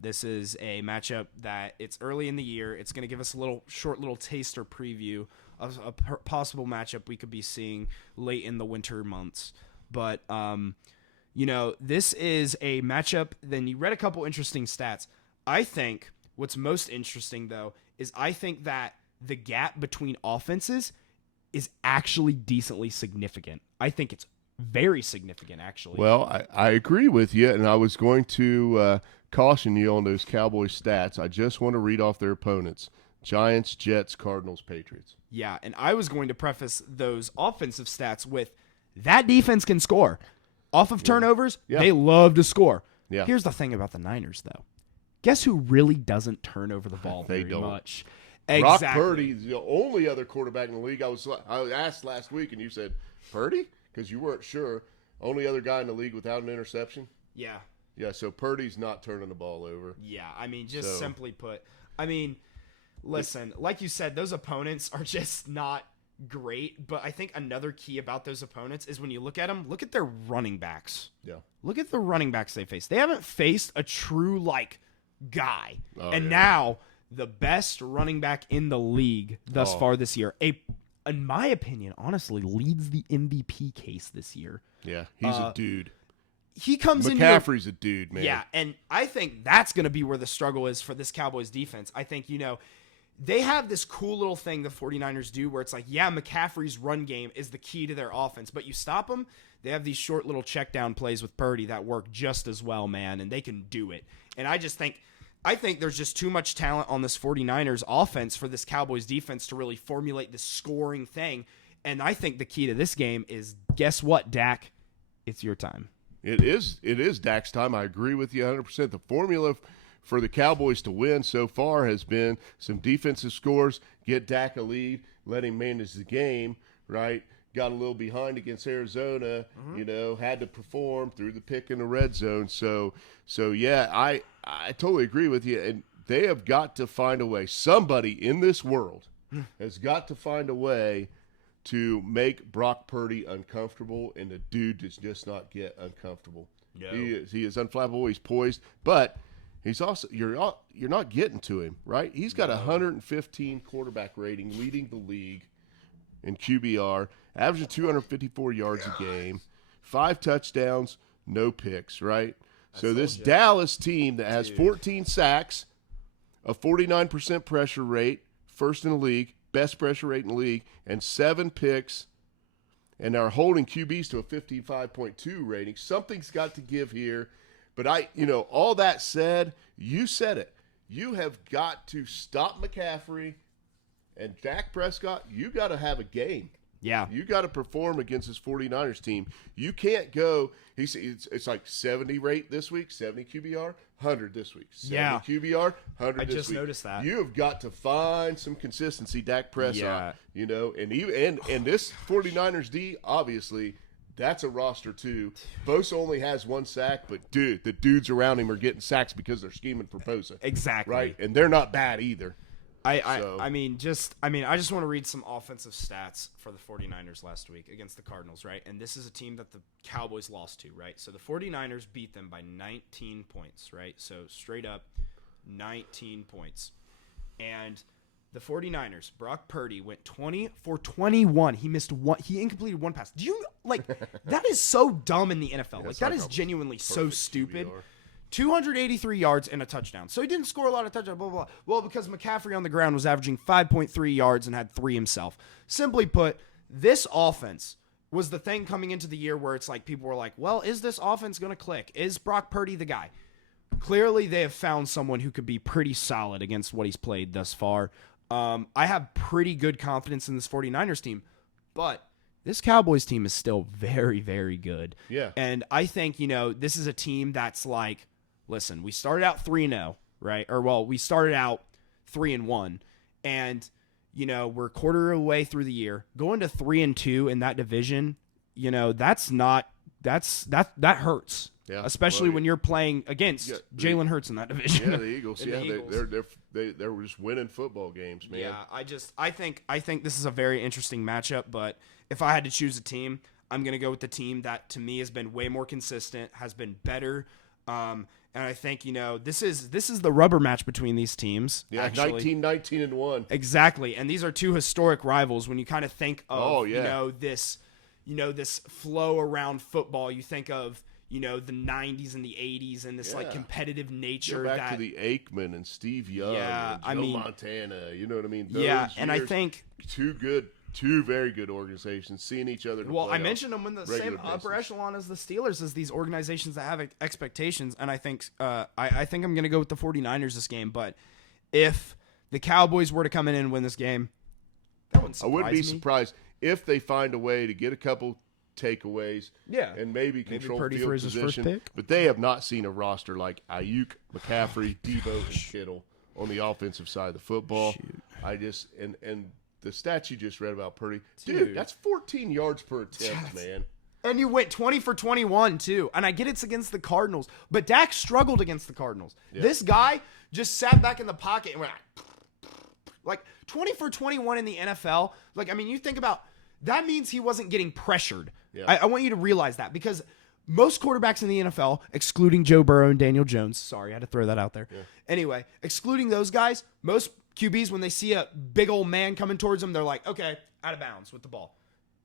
This is a matchup that it's early in the year. It's going to give us a short little taster preview of a possible matchup we could be seeing late in the winter months. But, this is a matchup. Then you read a couple interesting stats. I think what's most interesting, though, is I think that the gap between offenses is actually decently significant. I think it's very significant, actually. Well, I agree with you, and I was going to caution you on those Cowboys stats. I just want to read off their opponents. Giants, Jets, Cardinals, Patriots. Yeah, and I was going to preface those offensive stats with that defense can score. Off of turnovers, they love to score. Yeah. Here's the thing about the Niners, though. Guess who really doesn't turn over the ball They very don't. much? Brock Exactly. Purdy is the only other quarterback in the league. I asked last week, and you said, Purdy? Because you weren't sure. Only other guy in the league without an interception? Yeah. Yeah, so Purdy's not turning the ball over. Yeah, I mean, just simply put. I mean, listen, like you said, those opponents are just not great, but I think another key about those opponents is when you look at them, look at their running backs. Yeah. Look at the running backs they face. They haven't faced a true, guy. Oh, Now, the best running back in the league thus far this year, in my opinion, honestly, leads the MVP case this year. Yeah, he's a dude. He comes in. McCaffrey's a dude, man. Yeah, and I think that's going to be where the struggle is for this Cowboys defense. I think, they have this cool little thing the 49ers do where it's like, yeah, McCaffrey's run game is the key to their offense, but you stop them, they have these short little check down plays with Purdy that work just as well, man, and they can do it. And I think there's just too much talent on this 49ers offense for this Cowboys defense to really formulate this scoring thing. And I think the key to this game is, guess what, Dak? It's your time. It is Dak's time. I agree with you 100%. The formula for the Cowboys to win so far has been some defensive scores, get Dak a lead, let him manage the game, right? Got a little behind against Arizona, had to perform through the pick in the red zone. So yeah, I totally agree with you. And they have got to find a way. Somebody in this world has got to find a way to make Brock Purdy uncomfortable, and the dude does just not get uncomfortable. No. He is unflappable. He's poised, but he's also you're not getting to him, right? He's got 115 quarterback rating, leading the league in QBR, averaging 254 yards a game, 5 touchdowns, no picks, right? So this Dallas team that has 14 sacks, a 49% pressure rate, first in the league, best pressure rate in the league, and 7 picks, and are holding QBs to a 55.2 rating. Something's got to give here. But all that said, you said it. You have got to stop McCaffrey and Dak Prescott. You got to have a game. Yeah. You got to perform against this 49ers team. You can't go, it's like 70 rate this week, 70 QBR, 100 this week. 70 QBR, 100 this week. I just noticed that. You have got to find some consistency, Dak Prescott, and this 49ers D, obviously, that's a roster too. Bosa only has 1 sack, but dude, the dudes around him are getting sacks because they're scheming for Bosa. Exactly. Right? And they're not bad either. I just want to read some offensive stats for the 49ers last week against the Cardinals, right? And this is a team that the Cowboys lost to, right? So the 49ers beat them by 19 points, right? So straight up 19 points. And the 49ers, Brock Purdy went 20 for 21. He missed one. He incompleted 1 pass. Do you that is so dumb in the NFL. That is genuinely so stupid. QBR. 283 yards and a touchdown. So he didn't score a lot of touchdowns, blah, blah, blah. Well, because McCaffrey on the ground was averaging 5.3 yards and had 3 himself. Simply put, this offense was the thing coming into the year where it's like people were like, well, is this offense going to click? Is Brock Purdy the guy? Clearly, they have found someone who could be pretty solid against what he's played thus far. I have pretty good confidence in this 49ers team, but this Cowboys team is still very, very good. Yeah. And I think, this is a team that's like, listen, we started out 3-0, right? Or, well, we started out 3-1, and, we're a quarter of the way through the year. Going to 3-2 in that division, that hurts. Yeah, Especially when you're playing against Jalen Hurts in that division. Yeah, the Eagles. They were just winning football games, man. Yeah, I think this is a very interesting matchup. But if I had to choose a team, I'm gonna go with the team that to me has been way more consistent, has been better. And I think this is the rubber match between these teams. Yeah, 19-1. Exactly, and these are two historic rivals. When you kind of think of this flow around football, you think of the 90s and the 80s and this like competitive nature. Go back to the Aikman and Steve Young and Joe Montana. You know what I mean? Those and I think two very good organizations seeing each other. Well, I mentioned them in the same upper echelon as the Steelers, as these organizations that have expectations, and I think I think I'm going to go with the 49ers this game. But if the Cowboys were to come in and win this game, that wouldn't surprise me. I wouldn't be surprised if they find a way to get a couple takeaways, and maybe control field position. But they have not seen a roster like Ayuk, McCaffrey, Debo, and Kittle on the offensive side of the football. And the stats you just read about Purdy, dude, that's 14 yards per attempt, man. And you went 20 for 21 too. And I get it's against the Cardinals, but Dak struggled against the Cardinals. Yeah. This guy just sat back in the pocket and went like 20 for 21 in the NFL. Like, I mean, you think about that means he wasn't getting pressured. Yeah. I want you to realize that, because most quarterbacks in the NFL, excluding Joe Burrow and Daniel Jones, sorry, I had to throw that out there. Yeah. Anyway, excluding those guys, most QBs, when they see a big old man coming towards them, they're like, okay, out of bounds with the ball.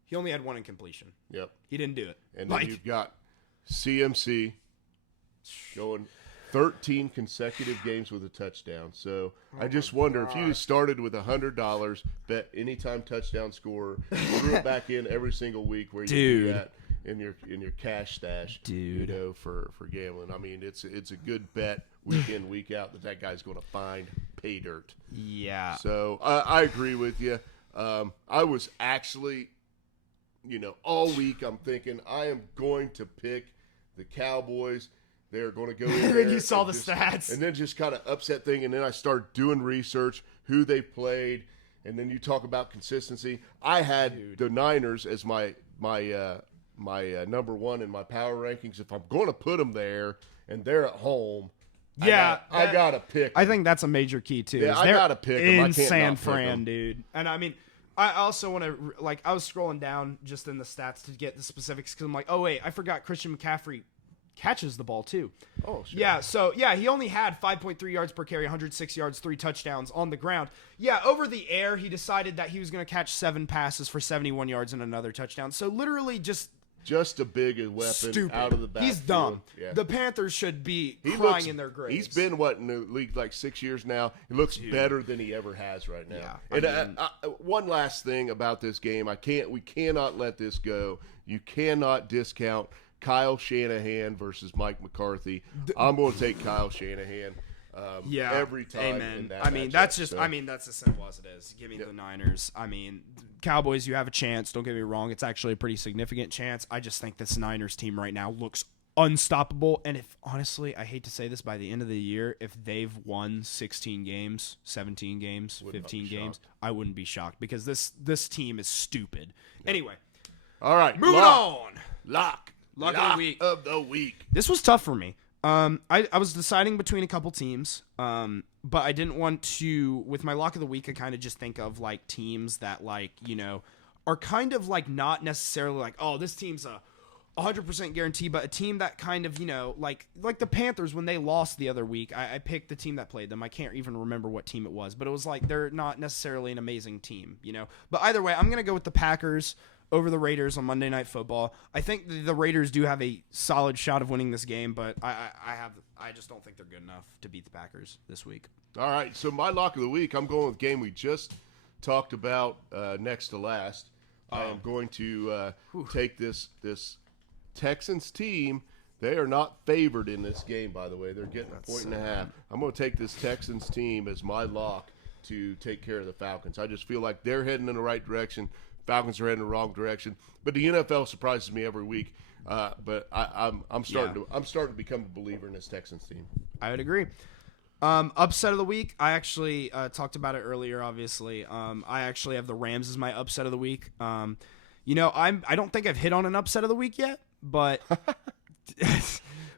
He only had one incompletion. Yep. He didn't do it. And then you've got CMC going 13 consecutive games with a touchdown. So I just wonder if you started with $100, bet anytime touchdown scorer, threw it back in every single week where you do that in your cash stash, for gambling. I mean, it's a good bet week in, week out that guy's going to find pay dirt. Yeah. So I agree with you. I was actually, all week I'm thinking I am going to pick the Cowboys. They're going to go in there. And then you saw the stats. And then just kind of upset thing. And then I started doing research, who they played. And then you talk about consistency. I had the Niners as my number one in my power rankings. If I'm going to put them there and they're at home, I got to pick them. I think that's a major key, too. Yeah, I got to pick them. I can't San Fran, dude. And I mean, I also want to, I was scrolling down just in the stats to get the specifics because I'm like, oh, wait, I forgot Christian McCaffrey catches the ball too. Oh, sure. Yeah, so he only had 5.3 yards per carry, 106 yards, 3 touchdowns on the ground. Yeah, over the air, he decided that he was going to catch 7 passes for 71 yards and another touchdown. So literally just a big weapon stupid. Out of the backfield. He's dumb. Yeah. The Panthers should be crying in their graves. He's been in the league like 6 years now. He looks better than he ever has right now. Yeah, and one last thing about this game, we cannot let this go. You cannot discount Kyle Shanahan versus Mike McCarthy. I'm going to take Kyle Shanahan every time. Amen. In that I mean, that's just. I mean, that's as simple as it is. Give me the Niners. I mean, Cowboys, you have a chance. Don't get me wrong. It's actually a pretty significant chance. I just think this Niners team right now looks unstoppable. And if honestly, I hate to say this, by the end of the year, if they've won 16 games, 17 games, 15 games, I wouldn't be shocked because this team is stupid. Yep. Anyway, all right, moving on. Lock of the week. This was tough for me. I was deciding between a couple teams, but I didn't want to. With my lock of the week, I kind of just think of like teams that are kind of like not necessarily like, oh, this team's a 100% guarantee, but a team that kind of like the Panthers when they lost the other week. I picked the team that played them. I can't even remember what team it was, but it was like they're not necessarily an amazing team, But either way, I'm gonna go with the Packers over the Raiders on Monday Night Football. I think the Raiders do have a solid shot of winning this game, but I just don't think they're good enough to beat the Packers this week. All right, so my lock of the week, I'm going with the game we just talked about next to last. I am going to take this Texans team. They are not favored in this game, by the way. They're getting a point and a half. I'm going to take this Texans team as my lock to take care of the Falcons. I just feel like they're heading in the right direction. Falcons are heading in the wrong direction. But the NFL surprises me every week. But I'm starting to become a believer in this Texans team. I would agree. Upset of the week. I actually talked about it earlier. Obviously, I actually have the Rams as my upset of the week. I don't think I've hit on an upset of the week yet, but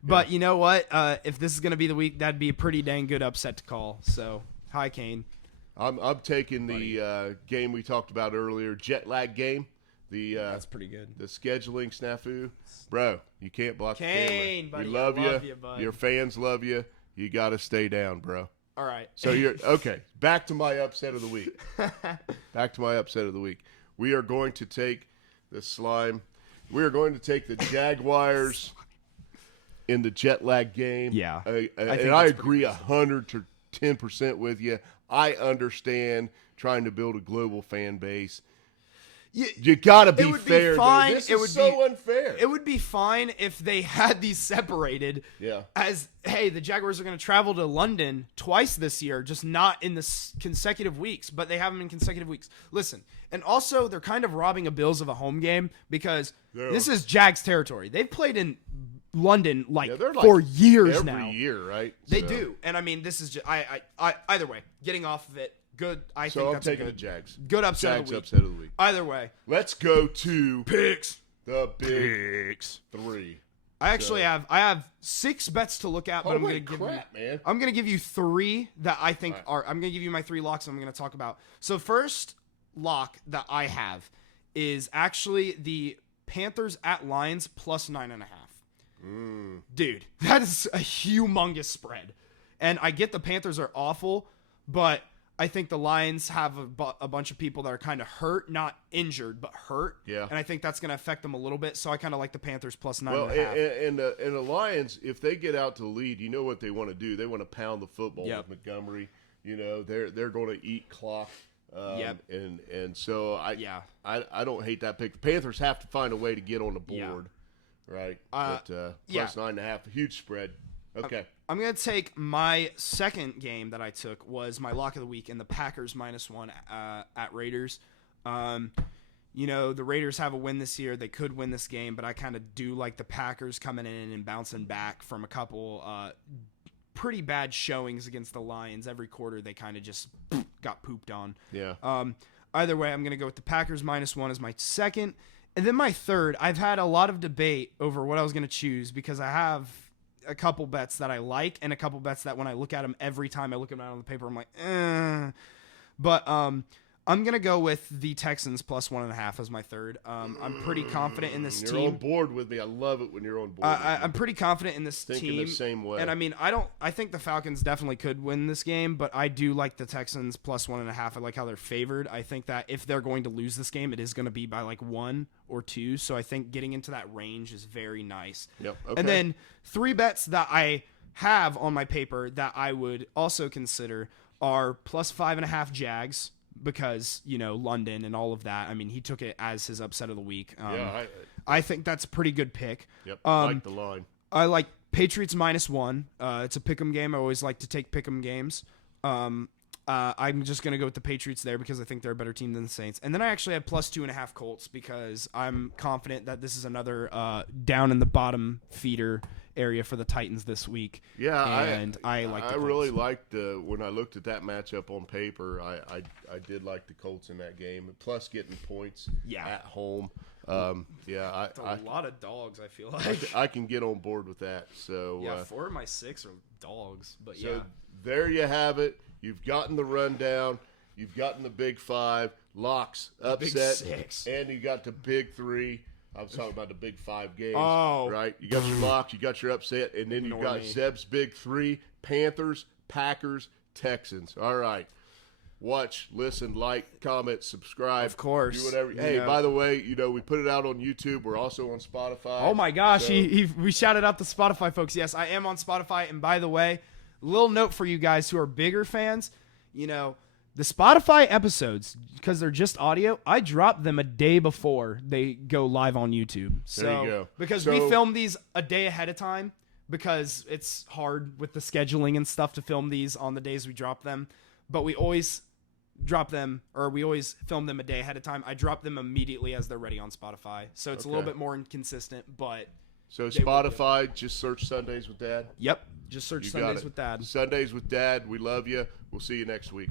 but you know what? If this is gonna be the week, that'd be a pretty dang good upset to call. So hi, Kane. I'm taking the game we talked about earlier, jet lag game. That's pretty good. The scheduling snafu, bro. You can't block Kane, the camera. buddy, We love I love you. you, bud. Your fans love you. You got to stay down, bro. All right. So you're okay. Back to my upset of the week. We are going to take the slime. We are going to take the Jaguars in the jet lag game. Yeah. And I agree 110% with you. I understand trying to build a global fan base. You got to be fair. Be fine. This is so unfair. It would be fine if they had these separated. Yeah. As, hey, the Jaguars are going to travel to London twice this year, just not in the consecutive weeks, but they have them in consecutive weeks. Listen, and also they're kind of robbing a Bills of a home game because this is Jags territory. They've played in London for years now. Every year, right? They do. And I mean, this is just, I either way, getting off of it. Good. I think that's taking a good, the Jags. Good upset Jags of the week. upset of the week. Either way. Let's go to Picks. The big 3. I actually have 6 bets to look at, but I'm Holy going to give crap, man. I'm going to give you 3 that I think are I'm going to give you my 3 locks I'm going to talk about. So first lock that I have is actually the Panthers at Lions plus 9.5. Dude, that is a humongous spread. And I get the Panthers are awful, but I think the Lions have a bunch of people that are kind of hurt, not injured, but hurt. Yeah. And I think that's going to affect them a little bit. So I kind of like the Panthers plus 9.5. Well, and the Lions, if they get out to the lead, you know what they want to do. They want to pound the football with Montgomery. You know, they're going to eat clock. And so I don't hate that pick. The Panthers have to find a way to get on the board, right? But plus 9.5, a huge spread. Okay. I'm going to take my second game that I took was my lock of the week in the Packers -1 at Raiders. The Raiders have a win this year. They could win this game, but I kind of do like the Packers coming in and bouncing back from a couple pretty bad showings against the Lions. Every quarter they kind of just got pooped on. Yeah. Either way, I'm going to go with the Packers -1 as my second. And then my third, I've had a lot of debate over what I was going to choose because I have a couple bets that I like and a couple bets that when I look at them every time I look at them out on the paper, I'm like, eh. But I'm going to go with the Texans plus 1.5 as my third. I'm pretty confident in this team. You're on board with me. I love it when you're on board I'm pretty confident in this team. Thinking the same way. And I mean, I think the Falcons definitely could win this game, but I do like the Texans plus 1.5. I like how they're favored. I think that if they're going to lose this game, it is going to be by like 1 or 2. So I think getting into that range is very nice. Yep. Okay. And then 3 bets that I have on my paper that I would also consider are plus 5.5 Jags. Because, London and all of that. I mean, he took it as his upset of the week. I think that's a pretty good pick. Yep, like the line. I like Patriots -1. It's a pick'em game. I always like to take pick'em games. I'm just going to go with the Patriots there because I think they're a better team than the Saints. And then I actually have plus 2.5 Colts because I'm confident that this is another down in the bottom feeder area for the Titans this week. Yeah, I like the Colts. really liked when I looked at that matchup on paper. I did like the Colts in that game. Plus getting points at home. It's a lot of dogs, I feel like. I can get on board with that. So 4 of my 6 are dogs. But so there you have it. You've gotten the rundown. You've gotten the big 5 locks, upset, big 6, and you got the big 3. I was talking about the big 5 games. Oh. Right? You got your locks, you got your upset, and then you got Zeb's big 3, Panthers, Packers, Texans. All right. Watch, listen, like, comment, subscribe. Of course. Do whatever. Hey, by the way, we put it out on YouTube. We're also on Spotify. Oh, my gosh. We shouted out the Spotify folks. Yes, I am on Spotify. And by the way, little note for you guys who are bigger fans, The Spotify episodes, because they're just audio, I drop them a day before they go live on YouTube. So, There you go. Because we film these a day ahead of time because it's hard with the scheduling and stuff to film these on the days we drop them. But we always drop them, or we always film them a day ahead of time. I drop them immediately as they're ready on Spotify. So it's a little bit more inconsistent, but... So Spotify, just search Sundays with Dad. Yep. Just search Sundays with Dad. Sundays with Dad. We love you. We'll see you next week.